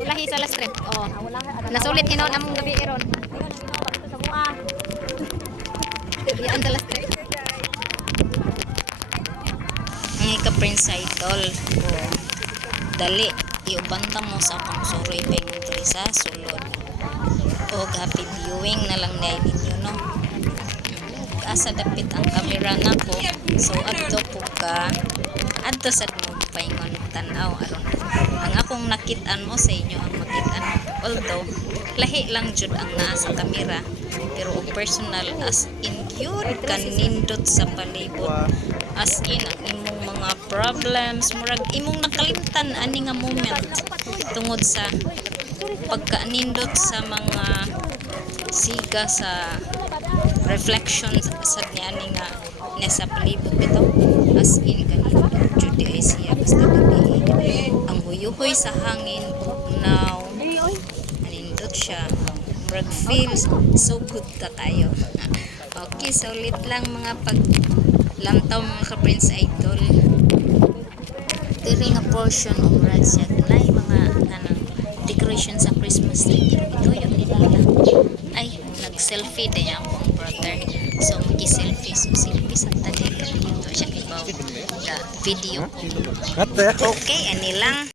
Ulahi sa last trip. Oh. Nasulit hinon among gabi iron. Yan sa last trip. Ang ka-prince idol. Oh. Dali. Iubanta mo sa akong suroy pay sa sulod. O happy viewing na lang na ninyo, no? Asa dapit ang camera na ko. So, adto po ka. Adto sa mo paingon tanaw aron. Ang akong nakitaan mo sa inyo ang makitaan. Although, lahi lang jud ang naa sa camera. Pero personal as in yun kanindot sa palibot. As in ang imong mga problems. Murag imong nakalimtan ani nga moment. Tungod sa pagkanindot sa mga siga sa reflection sa niani nga nasa palibot bitaw as in kanindot jud ay siya basta gabi ang huyuhoy sa hangin now kanindot siya murag feels so good ka kayo. Okay, so ulit lang mga paglantaw mga ka-prince idol diri nga portion o murag siya lay mga kanang decoration sa Christmas tree ito yung nila ay nag-selfie din akong brother so magi-selfie so selfie sa tali dito siya kibaw the video ko okay ani lang.